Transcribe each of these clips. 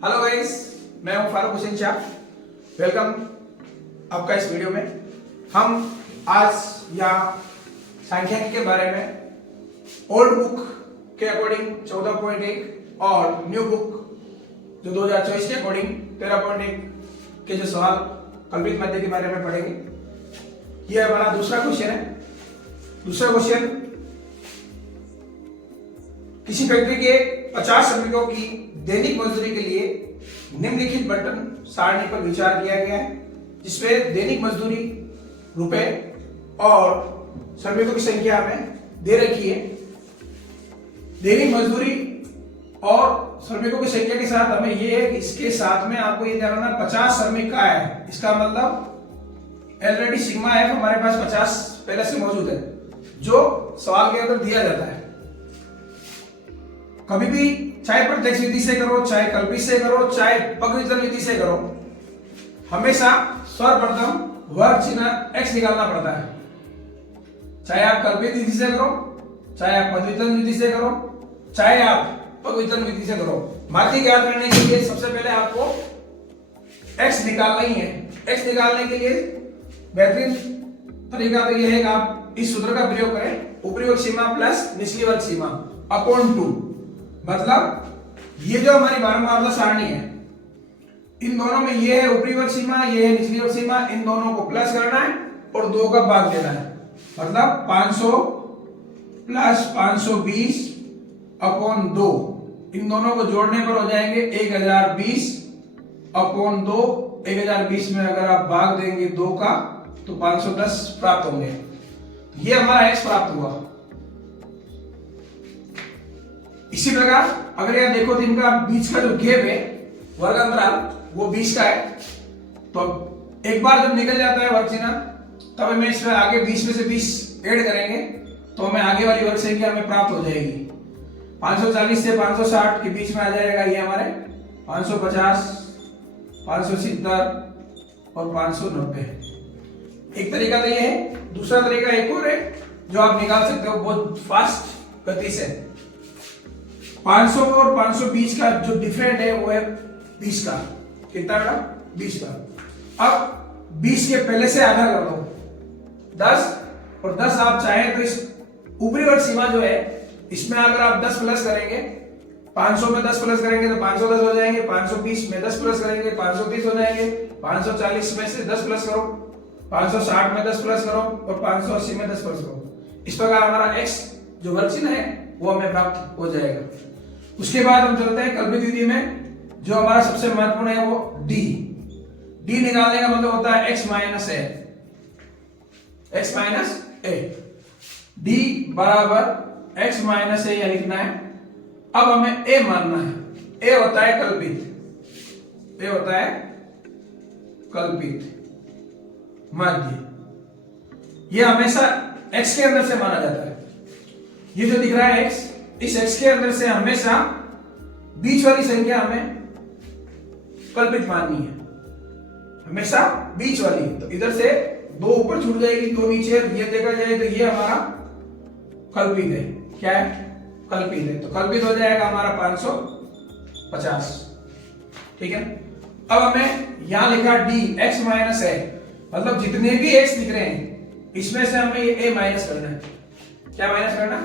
Hello guys, मैं हूं Farooq Hussain Shah. Welcome आपका इस वीडियो में। हम आज यहाँ सांख्यिकी के बारे में ओल्ड बुक के अकॉर्डिंग 14.1 और न्यू बुक जो 2024 के अकॉर्डिंग 13.1 के जो सवाल कल्पित मध्य के बारे में पढ़ेंगे। यह हमारा दूसरा क्वेश्चन है। दूसरा क्वेश्चन, किसी फैक्ट्री के 50 श्रमिकों की दैनिक मजदूरी के लिए निम्नलिखित बंटन सारणी पर विचार किया गया है, जिसमें दैनिक मजदूरी रुपए और श्रमिकों की संख्या हमें दे रखी है। दैनिक मजदूरी और श्रमिकों की संख्या के साथ हमें ये है, इसके साथ में आपको ये ध्यान रखना 50 श्रमिक का है। इसका मतलब ऑलरेडी सिग्मा एफ हमारे पास 50 पहले से मौजूद है, जो सवाल के अंदर दिया जाता है। कभी भी चाहे प्रत्यक्ष विधि से करो, चाहे कल्पित से करो, चाहे पगविचलन विधि से करो, हमेशा सर्वप्रथम वर्ग चिन्ह x निकालना पड़ता है। चाहे आप कल्पित विधि से करो, चाहे आप पगविचलन विधि से करो, चाहे आप पगविचलन विधि से करो। माध्य ज्ञात करने के लिए सबसे पहले आपको x निकालना ही है। x निकालने के लिए बेहतरीन तरीका तो यह है कि आप इस सूत्र का प्रयोग करें, ऊपरी वर्ग सीमा प्लस निचली वर्ग सीमा अपॉन 2। मतलब ये जो हमारी बारंबारता सारणी है, इन दोनों में ये है ऊपरी वर्ग सीमा, ये है निचली वर्ग सीमा, इन दोनों को प्लस करना है और 2 का भाग देना है। मतलब 500 प्लस 520 अपॉन 2, इन दोनों को जोड़ने पर हो जाएंगे 1020 अपॉन 2। 1020 में अगर आप भाग देंगे 2 का तो 510 प्राप्त होंगे। ये हमारा x प्राप्त हुआ। इसी प्रकार अगर यहां देखो तो इनका बीच का जो गैप है, वर्ग अंतराल, वो 20 का है। तो एक बार जब निकल जाता है वर्ग चिन्ह, तब हमें इसमें आगे 20 में से 20 ऐड करेंगे तो हमें आगे वाली वर्ग संख्या हमें प्राप्त हो जाएगी। 540 से 560 के बीच में आ जाएगा ये हमारे 550, 570 और 590। एक तरीका तो ये है। दूसरा तरीका एक और है जो आप निकाल सकते हो बहुत फास्ट गति से। 500 और 520 का जो डिफरेंट है वो है 20 का। कितना का? 20 का। अब 20 के पहले से आधा कर दो 10, और 10 आप चाहें तो इस ऊपरी वर्ग सीमा जो है, इसमें अगर आप 10 प्लस करेंगे, 500 में 10 प्लस करेंगे तो 510 हो जाएंगे, 520 में 10 प्लस करेंगे 530 हो जाएंगे, 540 में से 10 प्लस करो, 560 में 10 प्लस करो और 580 में 10 प्लस करो। इस प्रकार हमारा x जो वर्ग चिन्ह है वो हमें प्राप्त हो जाएगा। उसके बाद हम चलते हैं कल्पित विधि में। जो हमारा सबसे महत्वपूर्ण है वो d निकालने का मतलब होता है x minus a। x minus a, d बराबर x माइनस a यह लिखना है। अब हमें a मानना है। a होता है कल्पित, a होता है कल्पित माध्य। यह हमेशा x के अंदर से माना जाता है। ये जो दिख रहा है x, इस x के अंदर से हमेशा बीच वाली संख्या हमें कल्पित माननी है, हमेशा बीच वाली। तो इधर से 2 ऊपर छूट जाएगी, 2 नीचे। ये देखा जाए तो ये हमारा कल्पित है। क्या है? कल्पित है। तो कल्पित हो जाएगा हमारा 550। ठीक है। अब हमें यहां लिखा d x माइनस है, मतलब जितने भी x दिख रहे हैं इसमें से हमें ये a माइनस करना है। क्या माइनस करना?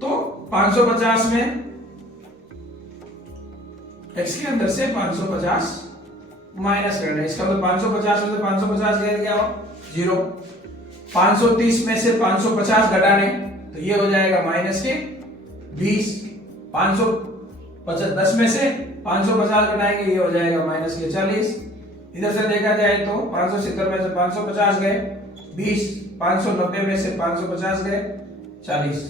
तो 550 में x के अंदर से 550 माइनस करना है। इसका मतलब 550 में से 550 गया हो 0। 530 में से 550 घटाने तो ये हो जाएगा माइनस के 20। 510 में से 550 घटाएंगे, ये हो जाएगा माइनस के 40। इधर से देखा जाए तो 570 में से 550 गए 20, 590 में से 550 गए 40।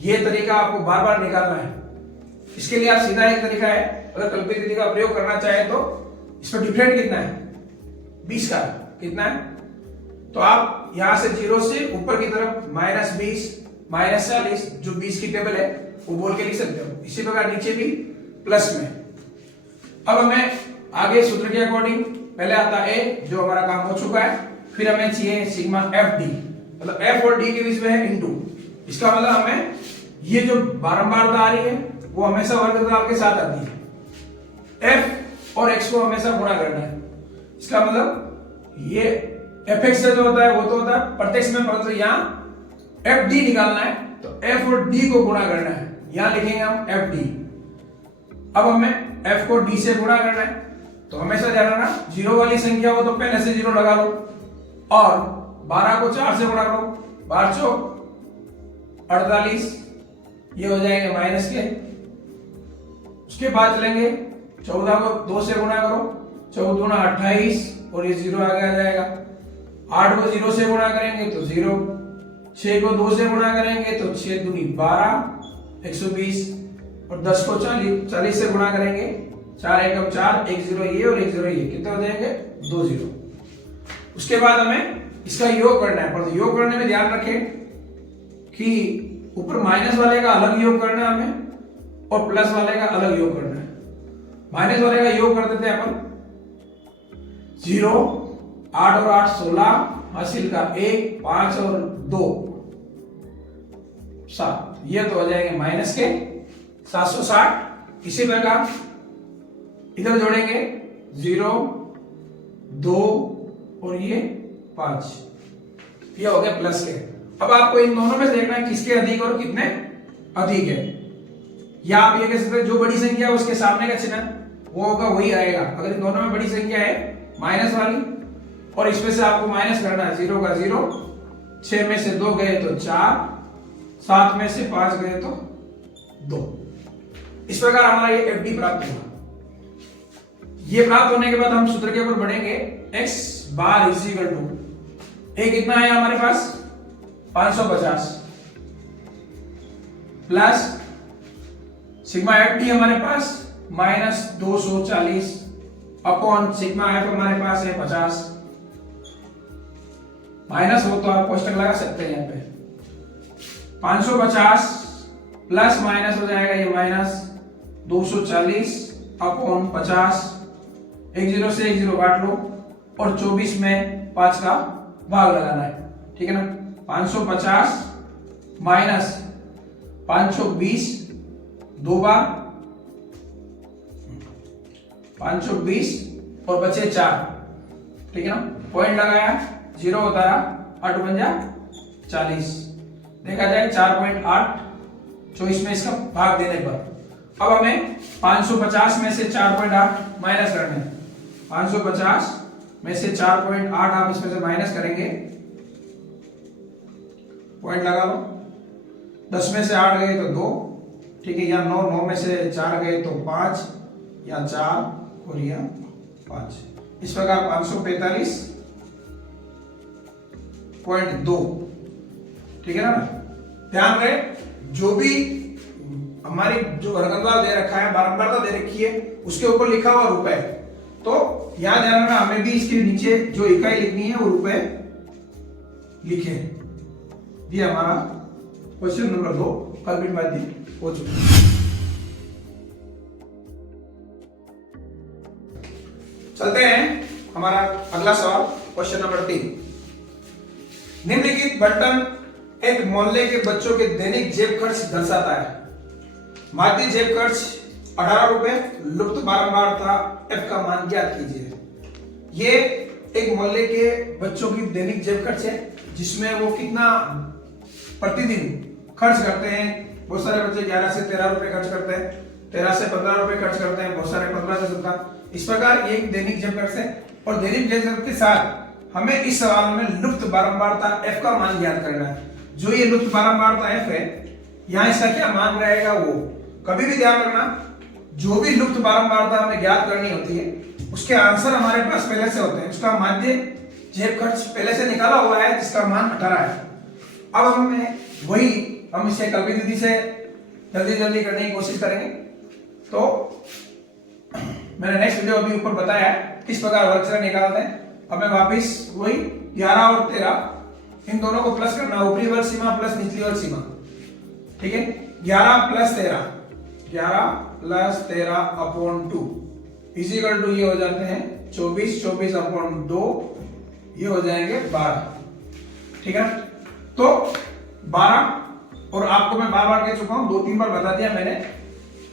ये तरीका आपको बार बार निकालना है। इसके लिए आप सीधा एक तरीका है, अगर कल्पित विधि का प्रयोग करना चाहे तो इसमें डिफरेंट कितना है? 20 का। कितना है? तो आप यहां से 0 से ऊपर की तरफ -20 -40 जो 20 की टेबल है वो बोल के लिख सकते हो। इसी प्रकार नीचे भी प्लस में। अब हमें आगे सूत्र के अकॉर्डिंग पहले आता है a, जो हमारा काम हो चुका है। फिर हमें चाहिए सिग्मा एफ डी, मतलब f और d के बीच में है इनटू। इसका मतलब हमें ये जो बारंबारता आ रही है वो हमेशा वर्ग अंतराल के साथ आती है। f और x को हमेशा गुणा करना है। इसका मतलब ये fx से जो होता है वो तो होता है प्रत्यक्ष में, परंतु यहाँ fd निकालना है तो f और d को गुणा करना है। यहां लिखेंगे हम fd। अब हमें f को d से गुणा करना है तो हमेशा ध्यान रखना जीरो वाली संख्या हो तो पहले से जीरो लगा लो और 12 को 4 से गुणा करो, 12 चौक 48, ये हो जाएंगे माइनस के। उसके बाद चलेंगे 14 को 2 से गुणा करो, 14 दूना 28 और ये जीरो आगे आ जाएगा। 8 को 0 से गुणा करेंगे तो 0, 6 को 2 से गुणा करेंगे तो 6 दूनी 12, 120 और 10 को 40 से गुणा करेंगे, 4 एकम 4, 1 0 ये और 1 0 ये, कितने हो जाएंगे 2 0। उसके बाद हमें इसका योग करना है, पर योग करने में ध्यान रखें कि ऊपर माइनस वाले का अलग योग करना है हमें और प्लस वाले का अलग योग करना है। माइनस वाले का योग कर देते हैं अपन 0, 8 और 8 16, हासिल का 1, 5 और 2 7, ये तो हो जाएंगे माइनस के 760। इसी प्रकार इधर जोड़ेंगे 0, 2 और ये 5, ये हो गया प्लस के। अब आपको इन दोनों में से देखना है किसके अधिक और कितने अधिक है, या आप ये कह सकते हैं जो बड़ी संख्या है उसके सामने का चिन्ह वो होगा वही आएगा। अगर इन दोनों में बड़ी संख्या है माइनस वाली और इसमें से आपको माइनस करना है, 0 का 0, 6 में से 2 गए तो 4, 7 में से 5 गए तो 2। इस प्रकार हमारा ये एफडी प्राप्त हुआ। ये प्राप्त होने के बाद हम सूत्र के ऊपर बढ़ेंगे, x बार इज इक्वल टू एक कितना है हमारे पास 550 प्लस सिग्मा एफ डी हमारे पास माइनस 240 अपॉन सिग्मा एफ हमारे पास है 50। माइनस हो तो आप कोष्टक लगा सकते हैं यहाँ पे। 550 प्लस माइनस हो जाएगा ये माइनस 240 अपॉन 50, 1 0 से 1 0 काट लो और 24 में 5 का भाग लगाना है, ठीक है ना। 550 माइनस 520 दो बार 520 और बचे 4, ठीक है ना। पॉइंट लगाया 0 होता रहा, 8 बन 40, देखा जाए 4.8 24 में इसका भाग देने पर। अब हमें 550 में से 4.8 माइनस करना है। 550 में से 4.8 आप इसमें से माइनस करेंगे, पॉइंट लगा लो। 10 में से 8 गए तो 2, ठीक है। यहाँ 9 में से 4 गए तो 5, या 4 और यहाँ 5। इस प्रकार 545.2, ठीक है ना। ध्यान रहे जो भी हमारी जो घनत्व दे रखा है, बारंबारता दे रखी है, उसके ऊपर लिखा हुआ रुपए, तो यहां ध्यान रखना हमें भी इसके नीचे जो इकाई लिखनी है वो रुपए लिखे। ये हमारा क्वेश्चन नंबर 2 कंप्लीट हो चुका है। चलते हैं हमारा अगला सवाल, क्वेश्चन नंबर 3। निम्नलिखित बंटन एक मोहल्ले के बच्चों के दैनिक जेब खर्च दर्शाता है। माध्य जेब खर्च 18 रुपए, लुप्त बारंबारता एफ का मान ज्ञात कीजिए। ये एक मोहल्ले के बच्चों की दैनिक जेब खर्च है, जिसमें वो कितना प्रतिदिन खर्च करते हैं। बहुत सारे बच्चे 11 से 13 रुपए खर्च करते हैं, 13 से 15 रुपए खर्च करते हैं, बहुत सारे 15 से 17। इस प्रकार ये एक दैनिक जेब खर्च है। और दैनिक जेब खर्च के साथ हमें इस सवाल में लुप्त बारंबारता एफ का मान ज्ञात करना है। जो ये लुप्त बारंबारता एफ है, यहाँ इसका क्या मान रहेगा वो कभी भी ध्यान रखना। जो भी लुप्त बारंबारता हमें ज्ञात करनी होती है उसके आंसर हमारे पास पहले से होते हैं। उसका माध्य जेब खर्च पहले से निकाला हुआ है जिसका मान 18 है। अब हम इसे कल्पित विधि से जल्दी करने की कोशिश करेंगे। तो मैंने नेक्स्ट वीडियो अभी ऊपर बताया किस प्रकार वर्ग निकालते हैं। अब मैं वापिस वही 11 और 13 इन दोनों को प्लस करना, ऊपरी वर्ग सीमा प्लस निचली वर्ग सीमा, ठीक है। 11 प्लस 13 अपॉन 2 इजिकल टू ये हो जाते हैं 24 अपॉन 2, ये हो जाएंगे 12, ठीक है। तो 12, और आपको मैं बार बार कह चुका हूं, 2-3 बार बता दिया मैंने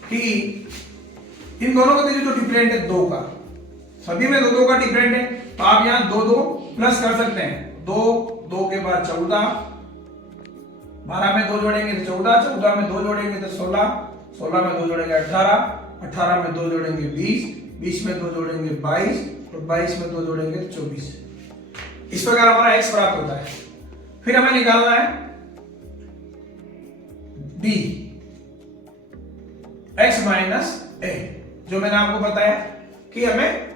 कि इन दोनों का जो डिफरेंट है 2 का, सभी में 2 का डिफरेंट है, तो आप यहाँ 2 प्लस कर सकते हैं। 2 के बाद 14, 12 में 2 जोड़ेंगे तो 14, 14 में 2 जोड़ेंगे तो 16, 16 में 2 जोड़ेंगे 18, 18 में 2 जोड़ेंगे 20, 20 में 2 जोड़ेंगे 22, और 22 में 2 जोड़ेंगे तो 24। इस प्रकार हमारा x प्राप्त होता है। फिर हमें निकालना है b, x माइनस a, जो मैंने आपको बताया कि हमें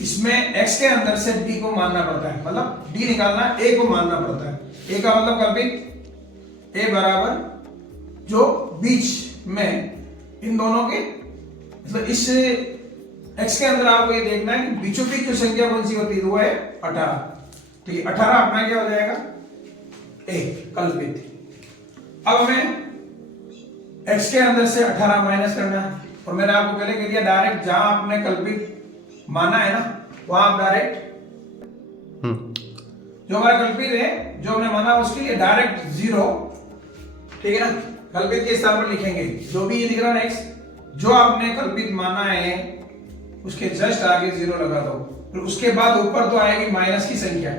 इसमें x के अंदर से d को मानना पड़ता है, मतलब d निकालना a को मानना पड़ता है। a का मतलब कल्पित a बराबर जो बीच में इन दोनों के, मतलब इस x के अंदर आपको ये देखना है कि बीचों बीच जो संख्या कौन सी होती है, वो है 18। तो ये 18 अपना क्या हो जाएगा, a कल्पित। अब हमें x के अंदर से 18 माइनस करना है, और मैंने आपको पहले कह दिया डायरेक्ट जहां आपने कल्पित माना है ना, वहां आप डायरेक्ट जो हमारा कल्पित है जो हमने माना उसके लिए डायरेक्ट 0, ठीक है ना, कल्पित के स्थान पर लिखेंगे। जो भी ये दिख रहा है x, जो आपने कल्पित माना है उसके जस्ट आगे 0 लगा दो। फिर उसके बाद ऊपर तो आएगी माइनस की संख्या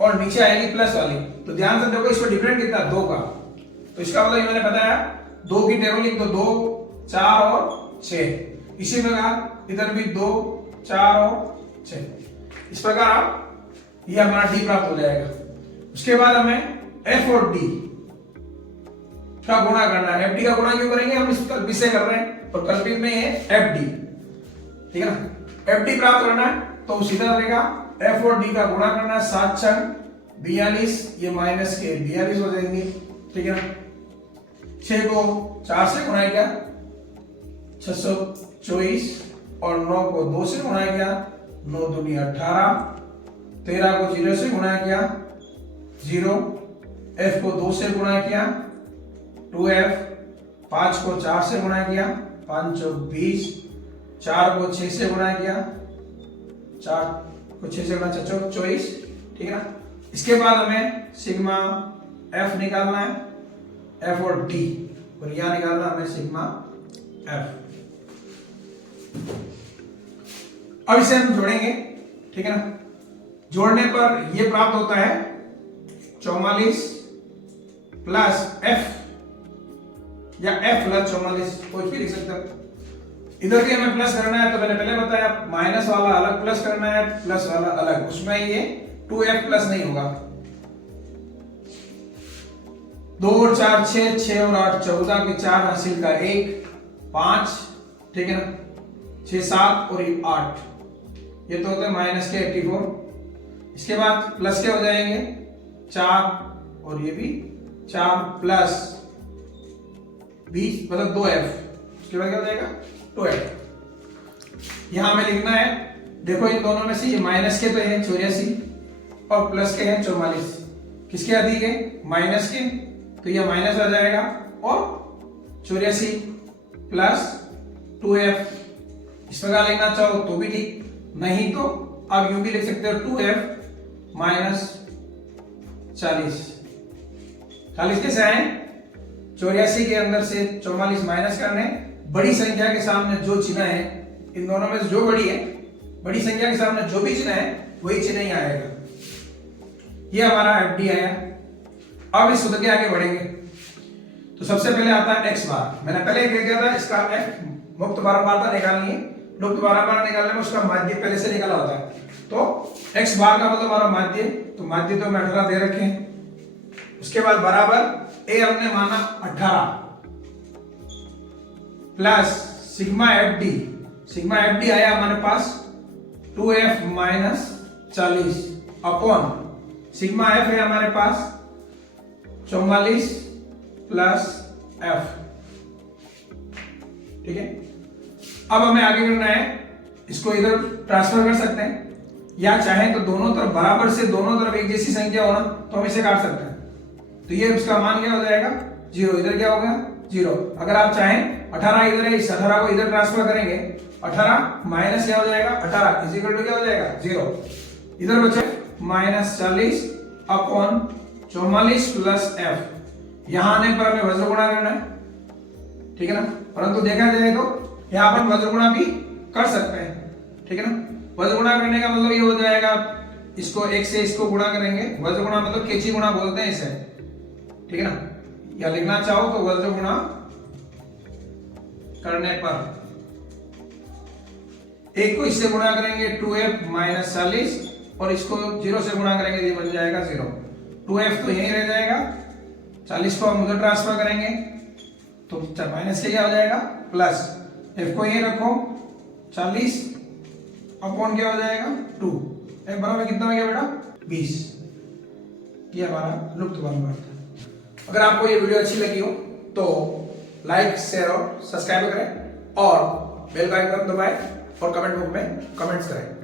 और नीचे आएगी प्लस वाली। तो ध्यान से देखो इसमें डिफरेंट कितना, 2 का। तो इसका मतलब मैंने बताया 2 की टेबल लिख दो, 2, 4 और 6। इसी प्रकार इधर भी 2, 4 और 6। इस प्रकार आप ये हमारा d प्राप्त हो जाएगा। उसके बाद हमें f और d का गुणा करना है। fd का गुणा क्यों करेंगे, हम इस कल्पित से कर रहे हैं, और कल्पित में है fd, ठीक है ना। fd प्राप्त करना है तो सीधा रहेगा f और d का गुणा करना है, 7 छंग 42, ये माइनस के 42 हो जाएंगे, ठीक है ना। 6 को 4 से गुणा किया 624, और 9 को 2 से गुणा किया 9 दूनी 18, 13 को 0 से गुणा किया 0, f को 2 से गुणा किया 2f, 5 को 4 से गुणा किया 5 और 20, 4 को 6 से गुणा किया 4 को 6 से गुणा 24, ठीक है ना। इसके बाद हमें सिग्मा f निकालना है, f और d, और यहां निकालना हमें सिग्मा f। अब इसे हम जोड़ेंगे, ठीक है ना। जोड़ने पर यह प्राप्त होता है 44 प्लस f, या f प्लस 44, कोई भी लिख सकते हो। इधर भी हमें प्लस करना है, तो मैंने पहले बताया माइनस वाला अलग प्लस करना है, प्लस वाला अलग, उसमें ये 2f प्लस नहीं होगा। 2 और 4 6, 6 और 8 14 के 4 हासिल का 1 5, ठीक है ना। 6 7 और 8, ये तो होते हैं माइनस के 84। इसके बाद प्लस के हो जाएंगे 4, और ये भी 4 प्लस 20, मतलब 2f। उसके बाद क्या हो जाएगा 2f। यहां हमें लिखना है, देखो इन दोनों में से ये माइनस के तो है 84 और प्लस के हैं 44, किसके अधिक है, माइनस के, तो ये माइनस आ जाएगा, और 84 प्लस 2f। इस प्रकार लिखना चाहो तो भी ठीक, नहीं तो आप यूं भी लिख सकते हो 2f माइनस 40। 40 कैसे आए, 84 के अंदर से 44 माइनस करने, बड़ी संख्या के सामने जो चिन्ह है, इन दोनों में से जो बड़ी है, बड़ी संख्या के सामने जो भी चिन्ह है वही चिन्ह ही आएगा। ये हमारा fd आया। अब इस सूत्र के आगे बढ़ेंगे, तो सबसे पहले आता है x बार। मैंने पहले कह दिया था इसका f मुक्त बारंबारता निकालनी है, मुक्त बारंबार निकालने में उसका माध्य पहले से निकाला होता है। तो x बार का मतलब हमारा माध्य, तो माध्य तो मैं 18 दे रखे हैं। उसके बाद बराबर a हमने माना 18 plus sigma fd, sigma fd आया हमारे पास 2f minus 40 upon sigma f है हमारे पास 44 प्लस f, ठीक है। अब हमें आगे करना है, इसको इधर ट्रांसफर कर सकते हैं, या चाहे तो दोनों तरफ बराबर से दोनों तरफ एक जैसी संख्या हो ना, तो हम इसे काट सकते हैं। तो ये उसका मान क्या हो जाएगा 0, इधर क्या होगा 0। अगर आप चाहें 18 इधर है, इस 18 को इधर ट्रांसफर करेंगे, 18 माइनस क्या हो जाएगा 18 इज इक्वल टू क्या हो जाएगा 0। इधर बचे माइनस 40 अपॉन 44 प्लस f। यहां आने पर हमें वज्र गुणा करना है, ठीक है ना। परंतु देखा जाए तो यहाँ अपन वज्र गुणा भी कर सकते हैं, ठीक है ना। वज्र गुणा करने का मतलब ये हो जाएगा, इसको एक से इसको गुणा करेंगे, वज्र गुणा मतलब केची गुणा बोलते हैं इसे, ठीक है ना। या लिखना चाहो तो वज्र गुणा करने पर एक को इससे गुणा करेंगे 2f माइनस 40 और इसको 0 से गुणा करेंगे, ये बन जाएगा 0। 2f तो यहीं रह जाएगा, 40 को हम उधर ट्रांसफर करेंगे तो माइनस के क्या हो जाएगा प्लस, f को यहीं रखो 40 अपॉन क्या हो जाएगा 2, f बराबर कितना हो गया बेटा 20। ये हमारा लुप्त बन था। अगर आपको ये वीडियो अच्छी लगी हो तो लाइक शेयर और सब्सक्राइब करें और बेल का आइकन दबाएं और कमेंट बुक में कमेंट्स करें।